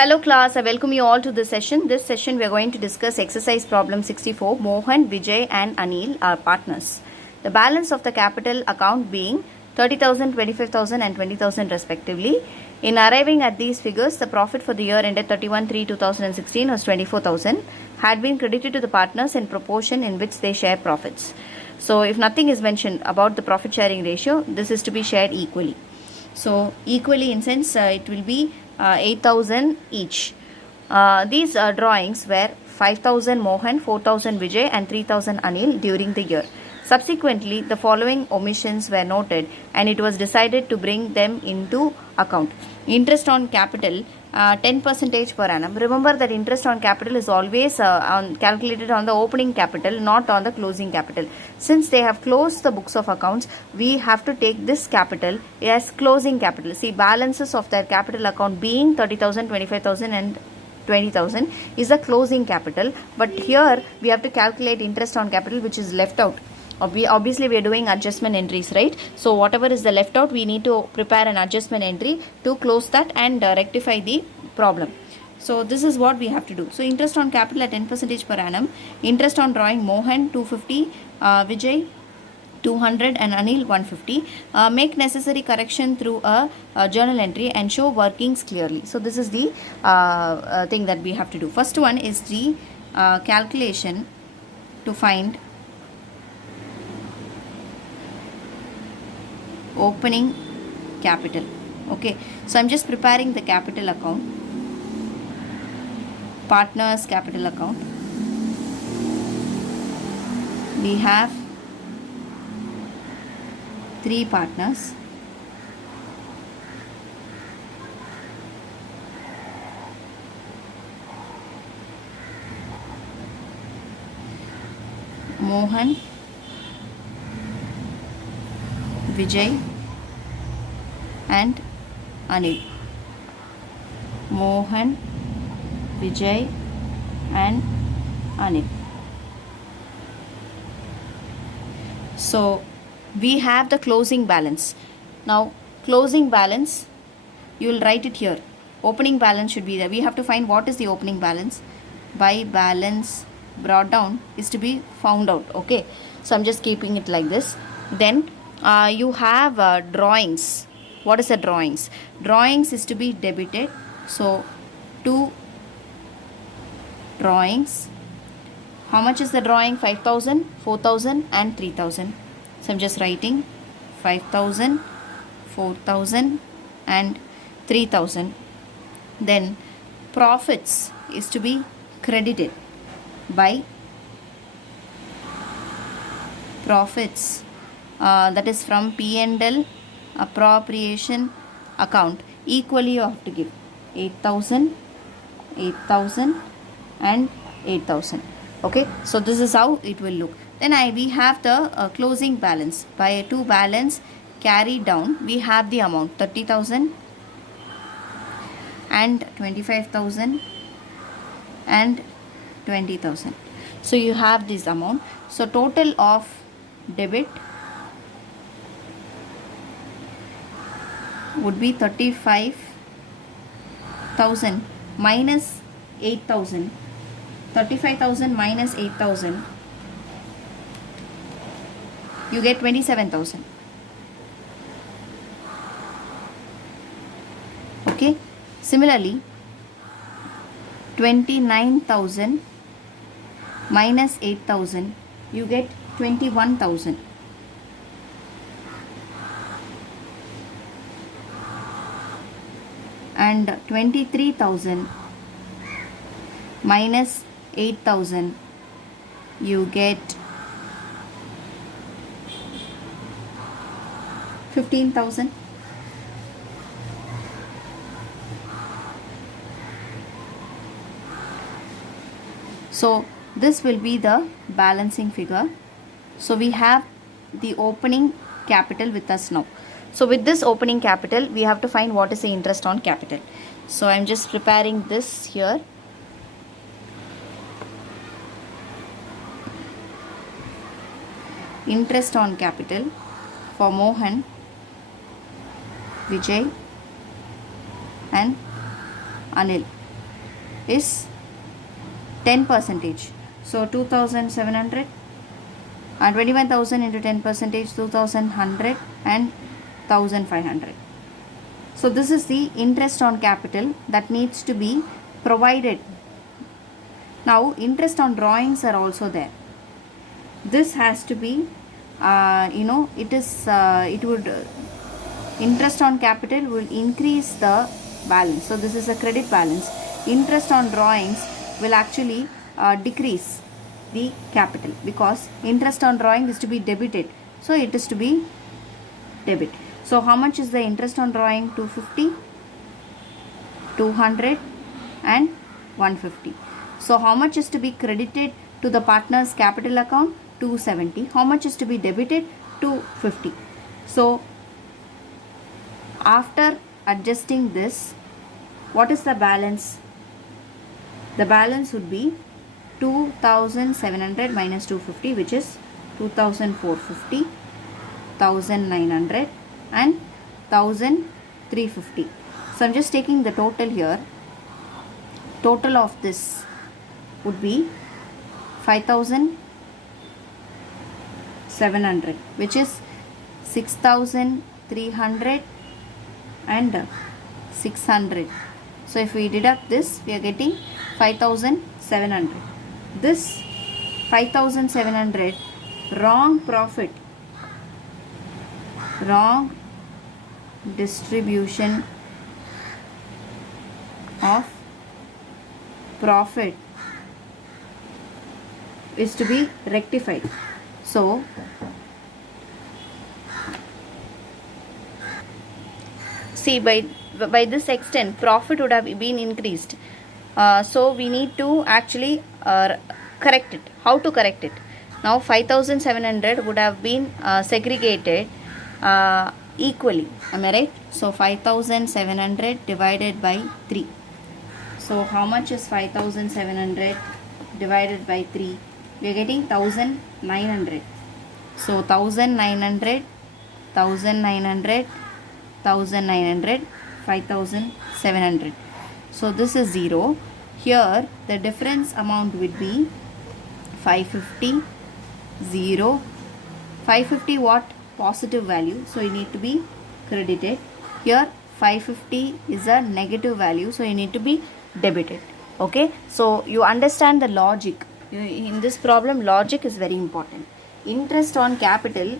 Hello class, I welcome you all to this session. This session we are going to discuss exercise problem 64. Mohan, Vijay and Anil are partners. The balance of the capital account being 30,000, 25,000 and 20,000 respectively. In arriving at these figures, the profit for the year ended 31/3/2016 was 24,000 had been credited to the partners in proportion in which they share profits. So if nothing is mentioned about the profit sharing ratio, this is to be shared equally. So equally in sense it will be 8,000 each. These drawings were 5,000 Mohan, 4,000 Vijay and 3,000 Anil during the year. Subsequently, the following omissions were noted and it was decided to bring them into account. Interest on capital 10% per annum. Remember that interest on capital is always calculated on the opening capital, not on the closing capital. Since they have closed the books of accounts, we have to take this capital as closing capital. See, balances of their capital account being 30,000, 25,000 and 20,000 is the closing capital. But here we have to calculate interest on capital which is left out. Obviously we are doing adjustment entries, right? So whatever is the left out, we need to prepare an adjustment entry to close that and rectify the problem. So this is what we have to do. So interest on capital at 10% per annum. Interest on drawing Mohan 250, Vijay 200 and Anil 150. Make necessary correction through a journal entry and show workings clearly. So this is the thing that we have to do. First one is the calculation to find opening capital. Okay, so I'm just preparing the capital account, partners capital account. We have 3 partners. Mohan, Vijay and Anil. Mohan, Vijay and Anil. So we have the closing balance. Now closing balance, you will write it here. Opening balance should be there. We have to find what is the opening balance. By balance brought down is to be found out. Okay, so I'm just keeping it like this. Then you have drawings. What is the drawings? Drawings is to be debited. So 2 drawings. How much is the drawing? 5,000, 4,000 and 3,000. So I'm just writing 5,000, 4,000 and 3,000. Then profits is to be credited by profits. That is from P&L appropriation account. Equally you have to give 8,000, 8,000 and 8,000. Okay, so this is how it will look. Then we have the closing balance. By 2 balance carried down, we have the amount 30,000 and 25,000 and 20,000. So you have this amount. So total of debit would be 35,000 minus 8,000. 35,000 minus 8,000, you get 27,000. Okay, similarly 29,000 minus 8,000, you get 21,000. And 23,000 minus 8,000, you get 15,000. So this will be the balancing figure. So we have the opening capital with us now. So with this opening capital, we have to find what is the interest on capital. So I'm just preparing this here. Interest on capital for Mohan, Vijay and Anil. is 10 percentage. So 2700 and 21,000 into 10 percentage, 2100 and 1500. So this is the interest on capital that needs to be provided. Now interest on drawings are also there. This has to be interest on capital will increase the balance. So this is a credit balance. Interest on drawings will actually decrease the capital, because interest on drawing is to be debited, so it is to be debit. So how much is the interest on drawing? 250, 200 and 150. So how much is to be credited to the partner's capital account? 270. How much is to be debited? 250. So after adjusting this, what is the balance? The balance would be 2700 minus 250, which is 2450, 1900 and 1350. So I'm just taking the total here. Total of this would be 5700, which is 6300 and 600. So if we deduct this, we are getting 5700. This 5700 wrong profit, wrong distribution of profit is to be rectified. So see, by this extent profit would have been increased. So we need to actually correct it. How to correct it? Now 5700 would have been segregated equally. Am I right? So 5700 divided by 3. So how much is 5700 divided by 3? We are getting 1900. So 1900, 1900, 1900, 5700. So this is 0. Here the difference amount would be 550, 0. 550 what? Positive value, so you need to be credited. Here 550 is a negative value, so you need to be debited. Okay, so you understand the logic. In this problem, logic is very important. Interest on capital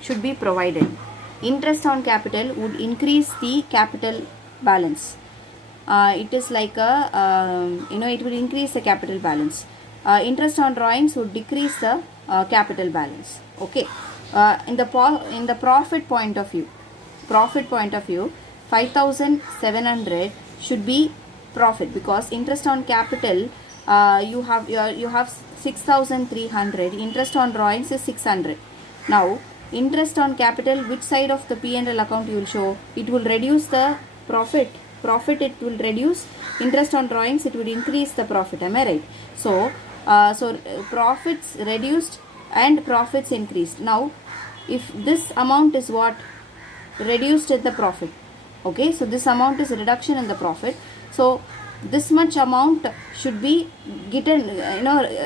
should be provided. Interest on capital would increase the capital balance. It is like it will increase the capital balance. Interest on drawings would decrease the capital balance. Okay. In the profit point of view, 5700 should be profit, because interest on capital you have 6300. Interest on drawings is 600. Now interest on capital, which side of the P&L account you will show? It will reduce the profit. It will reduce. Interest on drawings, it will increase the profit. Am I right? So profits reduced and profits increased. Now if this amount is what? Reduced at the profit. Okay, so this amount is a reduction in the profit. So this much amount should be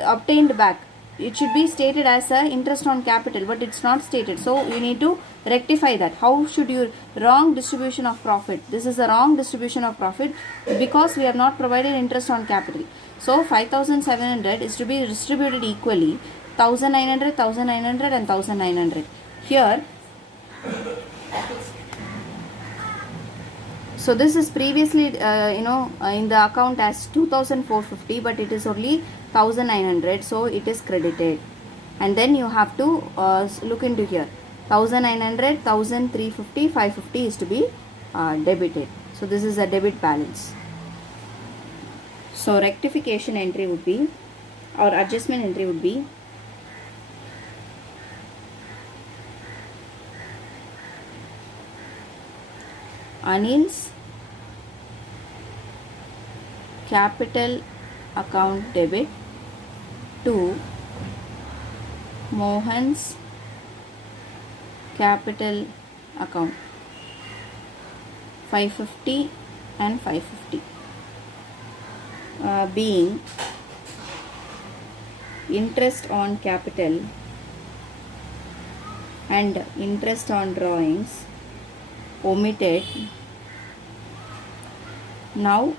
obtained back. It should be stated as a interest on capital, but it's not stated. So you need to rectify that. How should you? Wrong distribution of profit. This is a wrong distribution of profit because we have not provided interest on capital. So 5700 is to be distributed equally. 1900, 1900 and 1900. Here, so this is previously in the account as 2450, but it is only 1900, so it is credited. And then you have to look into here. 1900, 1350, 550 is to be debited. So this is a debit balance. So rectification entry would be, or adjustment entry would be, Anil's capital account debit to Mohan's capital account, 550 and 550. being interest on capital and interest on drawings omitted, now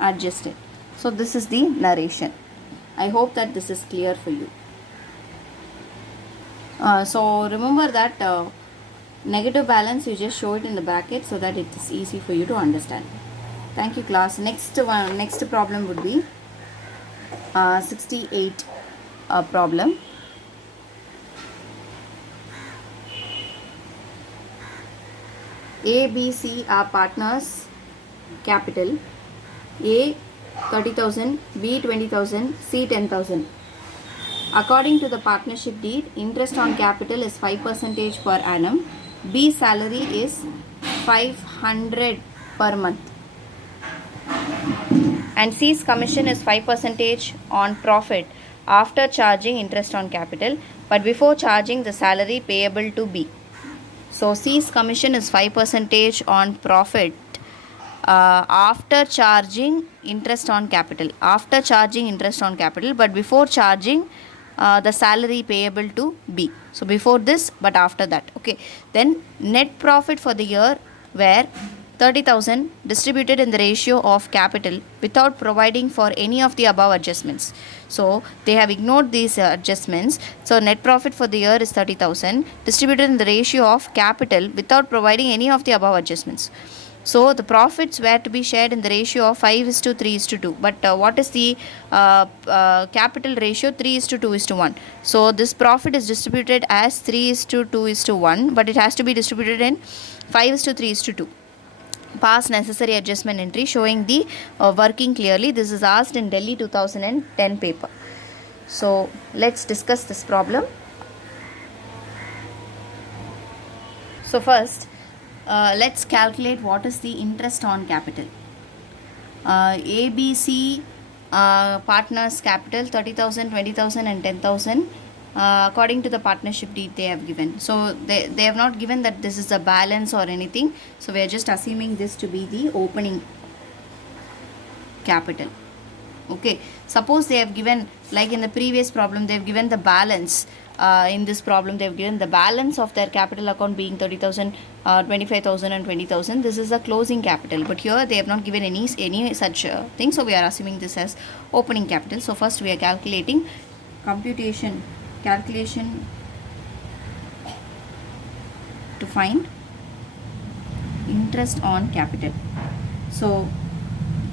adjusted. So this is the narration. I hope that this is clear for you. So remember that negative balance, you just show it in the bracket so that it is easy for you to understand. Thank you, class. Next problem would be 68 problem. A, B, C are partners. Capital A 30,000, B 20,000, C 10,000. According to the partnership deed, interest on capital is 5% per annum. B salary is 500 per month. And C's commission is 5% on profit after charging interest on capital, but before charging the salary payable to B. So C's commission is 5% on profit after charging interest on capital. After charging interest on capital, but before charging the salary payable to B. So before this, but after that. Okay. Then net profit for the year were 30,000 distributed in the ratio of capital without providing for any of the above adjustments. So they have ignored these adjustments. So net profit for the year is 30,000 distributed in the ratio of capital without providing any of the above adjustments. So the profits were to be shared in the ratio of 5:3:2. But what is the capital ratio? 3:2:1. So this profit is distributed as 3:2:1, but it has to be distributed in 5:3:2. Pass necessary adjustment entry showing the working clearly. This is asked in Delhi 2010 paper. So let's discuss this problem. So first, let's calculate what is the interest on capital. ABC partners capital 30,000, 20,000 and 10,000 according to the partnership deed they have given. So they have not given that this is a balance or anything. So we are just assuming this to be the opening capital. Okay, suppose they have given, like in the previous problem, they have given the balance. In this problem they have given the balance of their capital account being 30,000, 25,000 and 20,000. This is a closing capital, but here they have not given any such thing. So we are assuming this as opening capital. So first we are calculating calculation to find interest on capital. So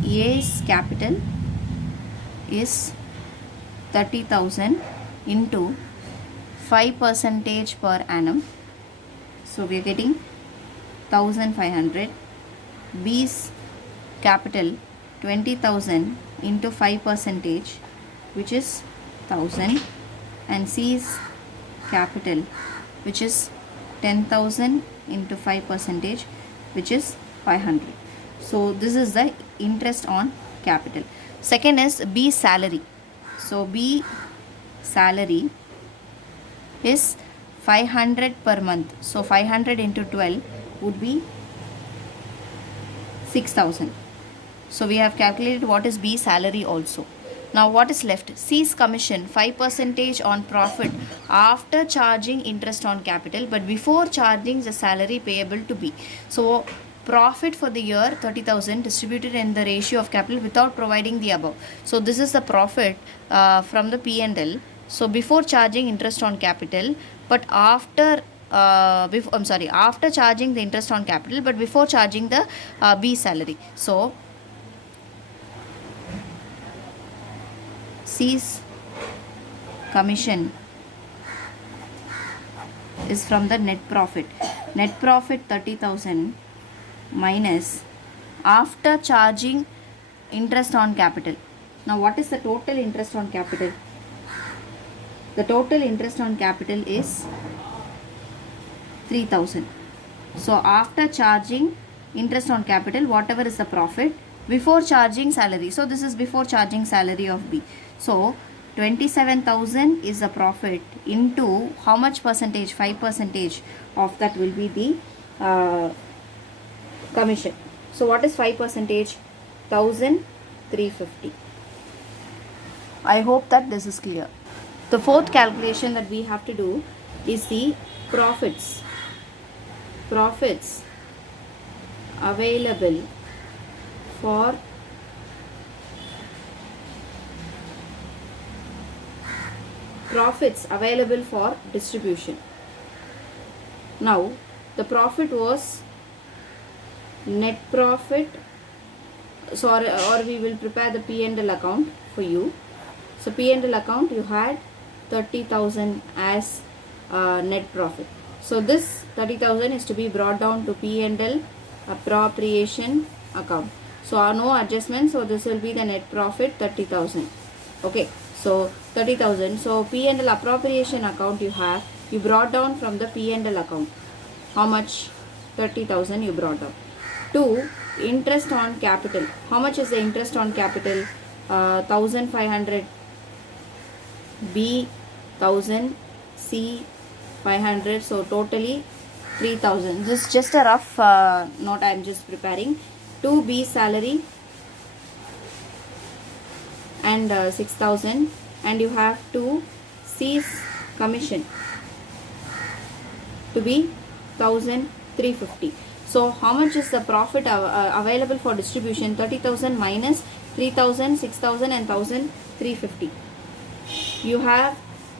A's capital is 30,000 into 5% per annum. So we are getting 1,500. B's capital 20,000 into 5%, which is 1,000, and C's capital, which is 10,000 into 5%, which is 500. So this is the interest on capital. Second is B salary. So B salary is 500 per month. So 500 into 12 would be 6,000. So we have calculated what is B salary also. Now what is left? C's commission 5% on profit after charging interest on capital, but before charging the salary payable to B. So profit for the year 30,000 distributed in the ratio of capital without providing the above. So this is the profit from the P&L. So before charging interest on capital, but after after charging the interest on capital, but before charging the B salary. So C's commission is from the net profit. Net profit 30,000 minus after charging interest on capital. Now what is the total interest on capital? The total interest on capital is 3,000. So after charging interest on capital, whatever is the profit before charging salary. So this is before charging salary of B. So 27,000 is the profit into how much percentage? 5% of that will be the commission. So what is 5 percentage? 1350. I hope that this is clear. The fourth calculation that we have to do is the profits. Profits available for distribution. Now the profit was net profit. Sorry, or we will prepare the P&L account for you. So P&L account, you had 30,000 as net profit. So this 30,000 is to be brought down to P&L appropriation account. So no adjustment. So this will be the net profit 30,000. Okay. So 30,000. So P&L appropriation account you brought down from the P&L account. How much? 30,000 you brought down. 2. Interest on capital. How much is the interest on capital? 1,500. B 1,000. C 500. So totally 3,000. This is just a rough note I am just preparing. 2B salary and 6,000, and you have 2C's commission to be 1,350. So how much is the profit available for distribution? 30,000 minus 3,000, 6,000 and 1,350. You have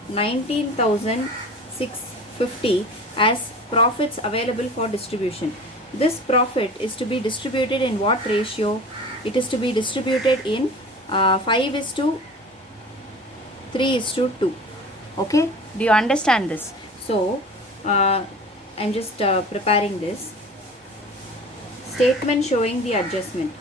19,650 as profits available for distribution. This profit is to be distributed in what ratio? It is to be distributed in 5:3:2. Okay, do you understand this? So I'm just preparing this statement showing the adjustment.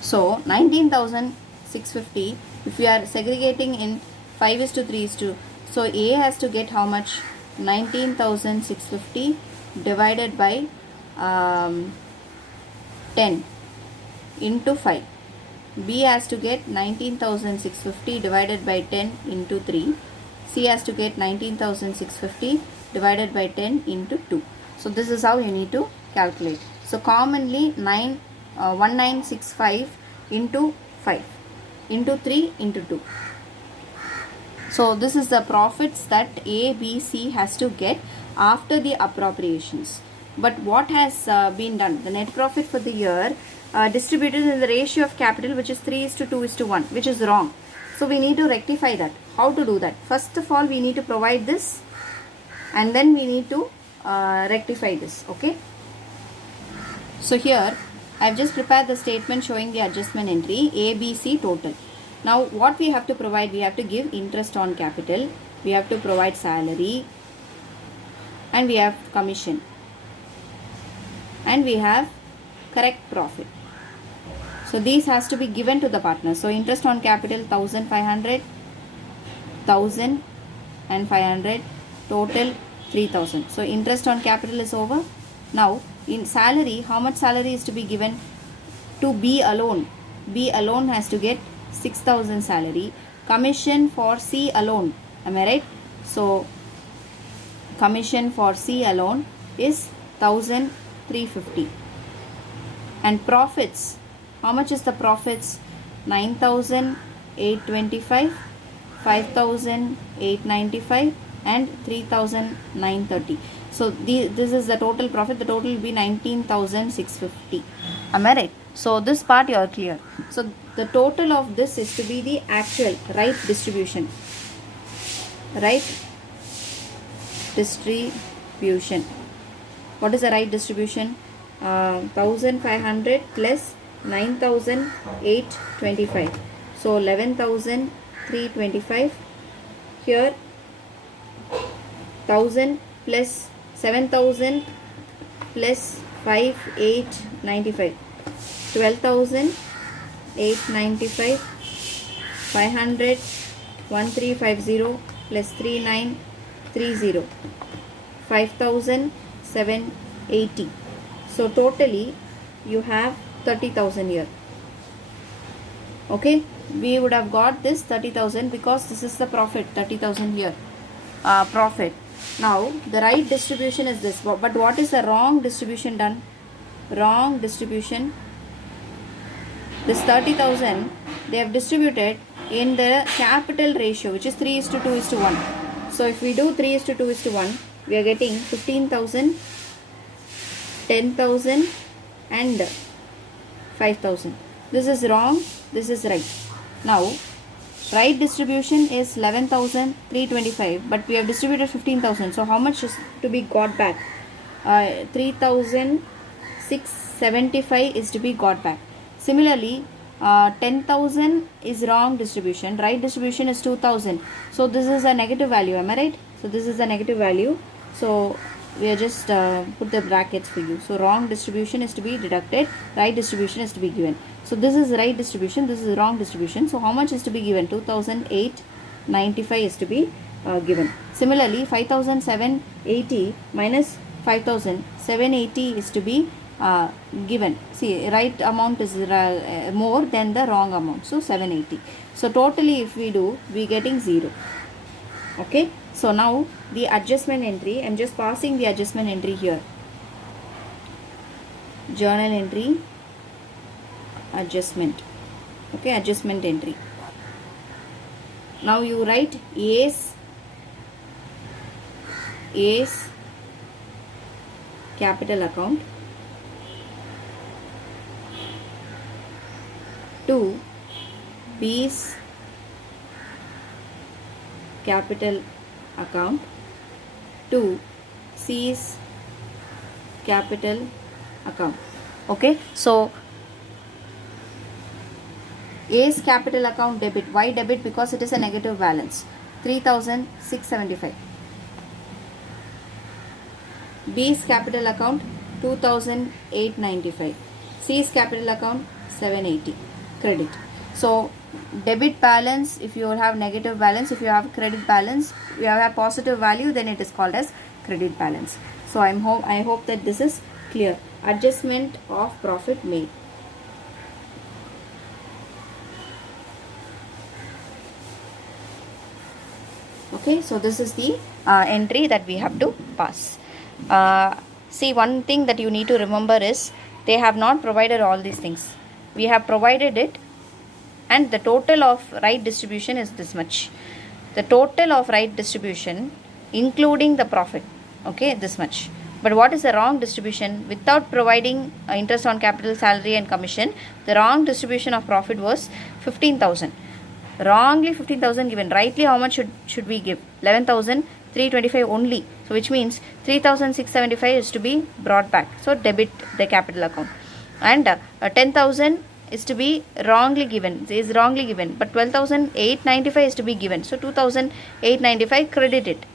So 19,650, if we are segregating in 5:3:2, so A has to get how much? 19,650 divided by 10 into 5. B has to get 19,650 divided by 10 into 3. C has to get 19,650 divided by 10 into 2. So this is how you need to calculate. So commonly 1965 into 5 into 3 into 2. So this is the profits that A, B, C has to get after the appropriations. But what has been done? The net profit for the year distributed in the ratio of capital, which is 3:2:1, which is wrong. So we need to rectify that. How to do that? First of all, we need to provide this and then we need to rectify this. Okay. So here I have just prepared the statement showing the adjustment entry A, B, C total. Now what we have to provide? We have to give interest on capital, we have to provide salary, and we have commission, and we have correct profit. So these has to be given to the partner. So interest on capital 1,500, 1,500, total 3,000. So interest on capital is over. Now in salary, how much salary is to be given to B alone? B alone has to get 6,000 salary. Commission for C alone, am I right? So commission for C alone is 1,350. And profits, how much is the profits? 9,825, 5,895 and 3,930. So this is the total profit. The total will be 19,650. Am I right? So this part you are clear. So the total of this is to be the actual right distribution. Right distribution. What is the right distribution? 1,500 plus 9,825. So 11,325. Here 1,000 plus 7,000 plus 5,895. 12,895. 500 1,350 plus 3,930. 5,780. So totally you have 30,000 here. Okay, we would have got this 30,000 because this is the profit, 30,000 here. Profit. Now the right distribution is this, but what is the wrong distribution done? Wrong distribution. This 30,000 they have distributed in the capital ratio, which is 3:2:1. So if we do 3:2:1, we are getting 15,000, 10,000 and 5,000. This is wrong, this is right. Now right distribution is 11,325, but we have distributed 15,000. So how much is to be got back? 3,675 is to be got back. Similarly, 10,000 is wrong distribution. Right distribution is 2,000. So this is a negative value. Am I right? So this is a negative value. So we are just put the brackets for you. So wrong distribution is to be deducted. Right distribution is to be given. So this is right distribution. This is wrong distribution. So how much is to be given? 2,895 is to be given. Similarly, 5,780 minus 5,780 is to be given. See, right amount is more than the wrong amount. So 780. So totally if we do, we getting 0. Okay. So now the adjustment entry, I am just passing the adjustment entry here. Journal entry, adjustment. Okay, adjustment entry. Now you write A's capital account to B's capital account to C's capital account. Okay, so A's capital account debit. Why debit? Because it is a negative balance, 3,675. B's capital account 2,895. C's capital account 780. Credit. So debit balance, if you have negative balance, if you have credit balance, you have a positive value, then it is called as credit balance. So I hope that this is clear. Adjustment of profit made. Okay, so this is the entry that we have to pass. See, one thing that you need to remember is they have not provided all these things. We have provided it, and the total of right distribution is this much. The total of right distribution including the profit, okay, this much. But what is the wrong distribution? Without providing interest on capital, salary and commission, the wrong distribution of profit was 15,000. Wrongly 15,000 given. Rightly how much should we give? 11,325 only. So which means 3,675 is to be brought back. So debit the capital account. And 10,000 is to be wrongly given. Is wrongly given. But 12,895 is to be given. So 2,895 credited.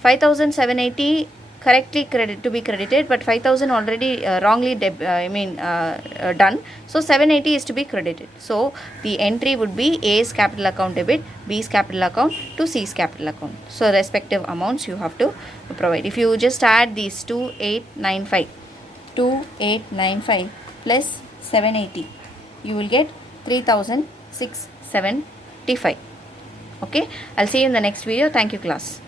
5,780 correctly to be credited, but 5,000 already wrongly done. So 780 is to be credited. So the entry would be A's capital account debit, B's capital account to C's capital account. So respective amounts you have to provide. If you just add these 2,895 plus 780, you will get 3,675. Okay, I'll see you in the next video. Thank you, class.